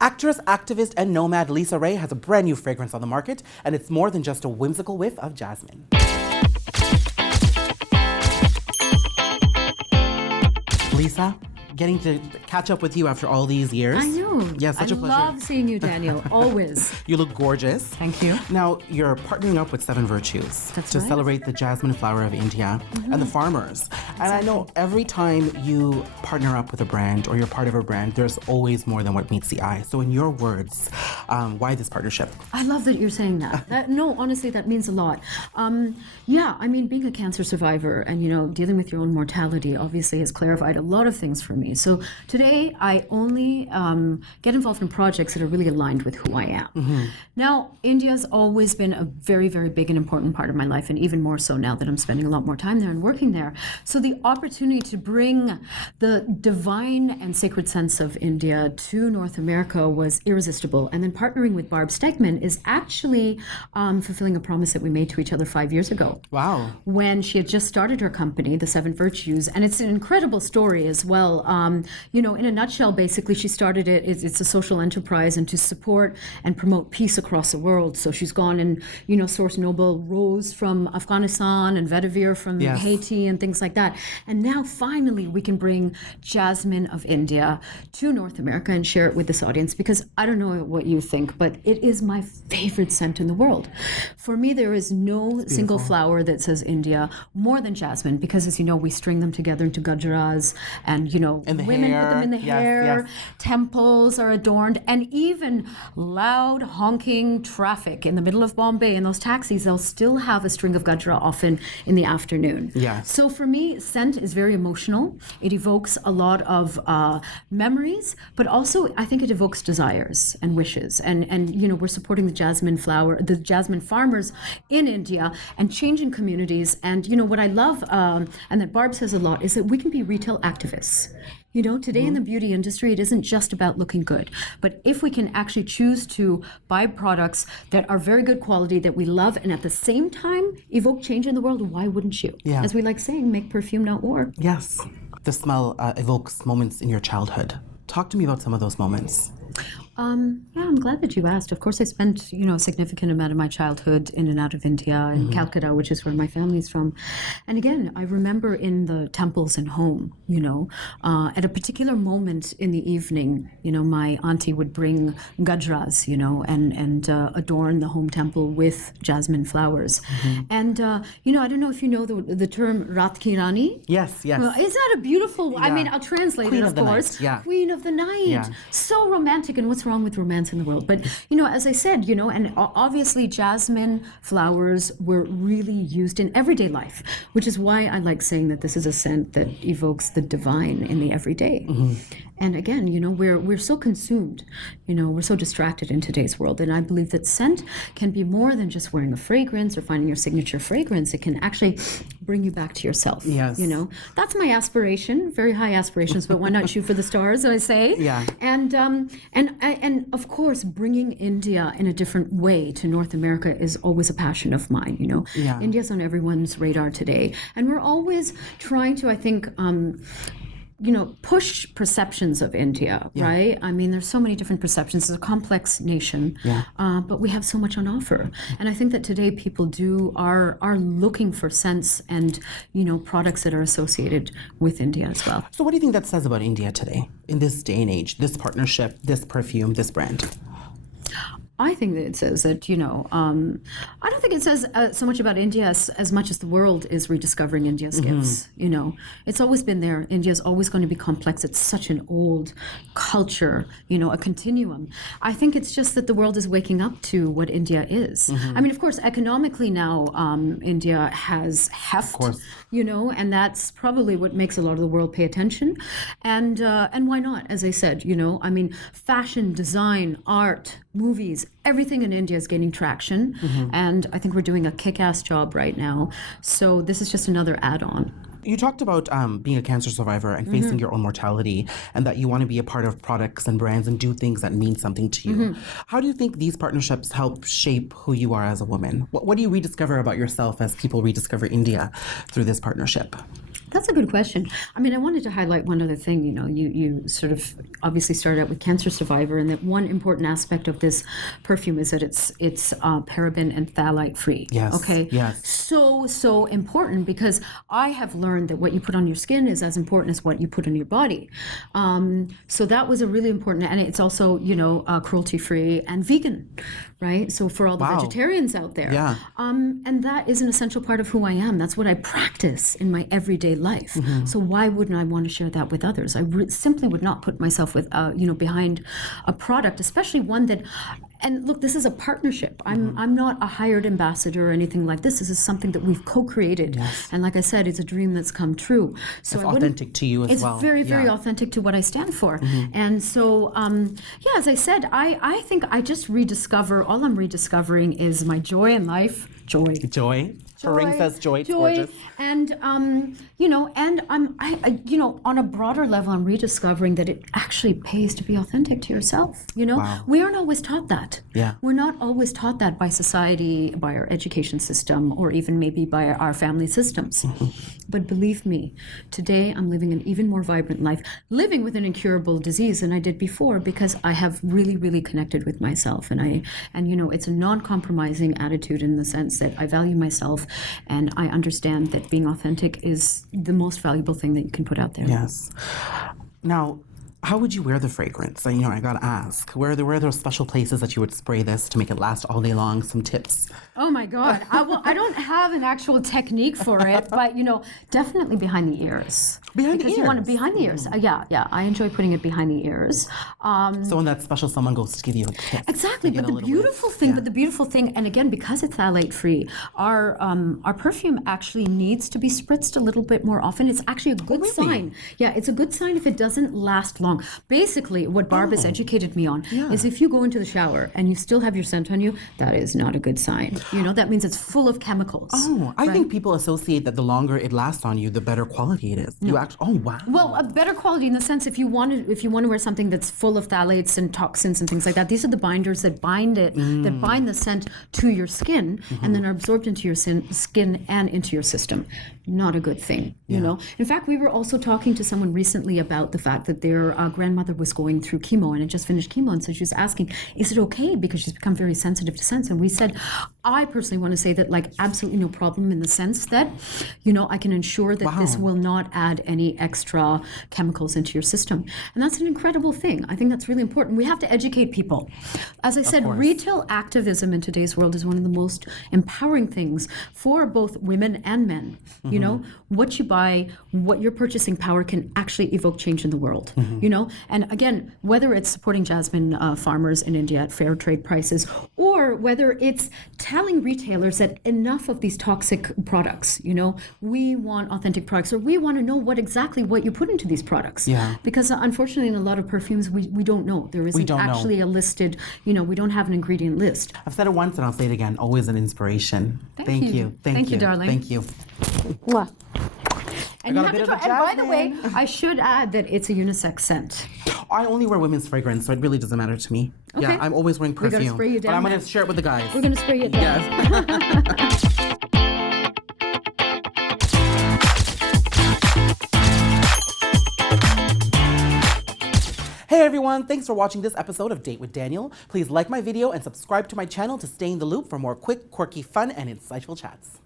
Actress, activist, and nomad Lisa Ray has a brand new fragrance on the market, and it's more than just a whimsical whiff of jasmine. Lisa, getting to catch up with you after all these years. I know. Yeah, such a pleasure. I love seeing you, Daniel, always. You look gorgeous. Thank you. Now, you're partnering up with Seven Virtues to celebrate the jasmine flower of India and the farmers. And I know every time you partner up with a brand or you're part of a brand, there's always more than what meets the eye. So in your words, why this partnership? I love that you're saying that. No, honestly, that means a lot. Being a cancer survivor and, dealing with your own mortality obviously has clarified a lot of things for me. So today, I only get involved in projects that are really aligned with who I am. Mm-hmm. Now, India's always been a very, very big and important part of my life, and even more so now that I'm spending a lot more time there and working there. So the opportunity to bring the divine and sacred sense of India to North America was irresistible. And then partnering with Barb Stegman is actually fulfilling a promise that we made to each other 5 years ago. Wow. When she had just started her company, the Seven Virtues, and it's an incredible story as well. In a nutshell, basically, she started it. It's a social enterprise and to support and promote peace across the world. So she's gone and, sourced noble rose from Afghanistan and vetiver from Haiti and things like that. And now, finally, we can bring jasmine of India to North America and share it with this audience because I don't know what you think, but it is my favorite scent in the world. For me, there is no single flower that says India more than jasmine because, as you know, we string them together into gajras and, women put them in the hair, temples are adorned, and even loud honking traffic in the middle of Bombay in those taxis, they'll still have a string of gajra often in the afternoon. Yes. So for me, scent is very emotional. It evokes a lot of memories, but also I think it evokes desires and wishes. And we're supporting the jasmine flower, the jasmine farmers in India and changing communities. And what I love, and that Barb says a lot, is that we can be retail activists. Today in the beauty industry, it isn't just about looking good. But if we can actually choose to buy products that are very good quality, that we love, and at the same time evoke change in the world, why wouldn't you? Yeah. As we like saying, make perfume, not war. Yes. The smell evokes moments in your childhood. Talk to me about some of those moments. I'm glad that you asked. Of course, I spent, a significant amount of my childhood in and out of India, in Calcutta, which is where my family's from. And again, I remember in the temples and home, at a particular moment in the evening, my auntie would bring gajras, and adorn the home temple with jasmine flowers. And, I don't know if you know the term Rat Ki Rani. Yes. Well, isn't that a beautiful, Yeah. I'll translate Queen it, of the course. night, yeah. Queen of the night. Yeah. So romantic, and what's wrong with romance in the world? But, as I said, and obviously jasmine flowers were really used in everyday life, which is why I like saying that this is a scent that evokes the divine in the everyday. And again, we're so consumed, we're so distracted in today's world. And I believe that scent can be more than just wearing a fragrance or finding your signature fragrance. It can actually bring you back to yourself. Yes. That's my aspiration, very high aspirations, but why not shoot for the stars, I say. Yeah. And of course, bringing India in a different way to North America is always a passion of mine, Yeah. India's on everyone's radar today. And we're always trying to, I think, push perceptions of India, right? I mean, there's so many different perceptions. It's a complex nation, but we have so much on offer. And I think that today people are looking for scents and, products that are associated with India as well. So what do you think that says about India today, in this day and age, this partnership, this perfume, this brand? I think that it says that, I don't think it says so much about India as much as the world is rediscovering India's gifts. It's always been there. India's always going to be complex. It's such an old culture, a continuum. I think it's just that the world is waking up to what India is. I mean, of course, economically now, India has heft, and that's probably what makes a lot of the world pay attention. And why not? As I said, fashion, design, art, movies, everything in India is gaining traction. And I think we're doing a kick-ass job right now. So this is just another add-on. You talked about being a cancer survivor and facing your own mortality, and that you want to be a part of products and brands and do things that mean something to you. How do you think these partnerships help shape who you are as a woman? What do you rediscover about yourself as people rediscover India through this partnership? That's a good question. I mean, I wanted to highlight one other thing. You know, you sort of obviously started out with cancer survivor, and that one important aspect of this perfume is that it's paraben and phthalate free. Yes. Okay. Yes. So important, because I have learned that what you put on your skin is as important as what you put on your body. So that was a really important, and it's also, you know, cruelty free and vegan, right? So for all the vegetarians out there, yeah. And that is an essential part of who I am. That's what I practice in my everyday life. So why wouldn't I want to share that with others? I simply would not put myself with, you know, behind a product, especially one that. And look, this is a partnership. I'm not a hired ambassador or anything like this. This is something that we've co-created. Yes. And like I said, it's a dream that's come true. So it's authentic to you as well. It's very, very authentic to what I stand for. And so, yeah, as I said, I think I just all I'm rediscovering is my joy in life. Joy. Ring says joy. It's gorgeous. And you know, and I you know, on a broader level, I'm rediscovering that it actually pays to be authentic to yourself. You know, we aren't always taught that. Yeah. We're not always taught that by society, by our education system, or even maybe by our family systems. But believe me, today I'm living an even more vibrant life, living with an incurable disease than I did before, because I have really, really connected with myself, and you know, it's a non-compromising attitude in the sense that I value myself. And I understand that being authentic is the most valuable thing that you can put out there. Yes. Now, how would you wear the fragrance? You know, I gotta ask. Where are those special places that you would spray this to make it last all day long? Some tips. Oh my God. I don't have an actual technique for it, but you know, definitely behind the ears. Behind the ears? Because you want it behind the ears. Yeah. I enjoy putting it behind the ears. So when that special someone goes to give you a kiss. Exactly. But the beautiful thing, and again, because it's phthalate free, our perfume actually needs to be spritzed a little bit more often. It's actually a good sign. Yeah, it's a good sign if it doesn't last long. Basically, what Barb has educated me on is if you go into the shower and you still have your scent on you, that is not a good sign. You know, that means it's full of chemicals. I think people associate that the longer it lasts on you, the better quality it is. No. Wow. Well, a better quality in the sense if you want to wear something that's full of phthalates and toxins and things like that, these are the binders that bind it, that bind the scent to your skin and then are absorbed into your skin and into your system. Not a good thing, you know. In fact, we were also talking to someone recently about the fact that their grandmother was going through chemo and had just finished chemo, and so she was asking, is it okay, because she's become very sensitive to scents. And we said, I personally want to say that, like, absolutely no problem, in the sense that, you know, I can ensure that this will not add any extra chemicals into your system. And that's an incredible thing. I think that's really important. We have to educate people. As I said, retail activism in today's world is one of the most empowering things for both women and men. You know, what you buy, what your purchasing power can actually evoke change in the world. You know, and again, whether it's supporting Jasmine farmers in India at fair trade prices, or whether it's telling retailers that enough of these toxic products, you know, we want authentic products, or we want to know what you put into these products. Yeah. Because unfortunately, in a lot of perfumes, we don't know. There isn't actually a listed, you know, we don't have an ingredient list. I've said it once and I'll say it again. Always an inspiration. Thank you. Thank you, darling. Thank you. Mwah. And, and by the way, I should add that it's a unisex scent. I only wear women's fragrance, so it really doesn't matter to me. Okay. Yeah, I'm always wearing perfume. We're gonna spray you down. But I'm going to share it with the guys. We're going to spray you down. Yes. Hey everyone, thanks for watching this episode of Date with Daniel. Please like my video and subscribe to my channel to stay in the loop for more quick, quirky, fun, and insightful chats.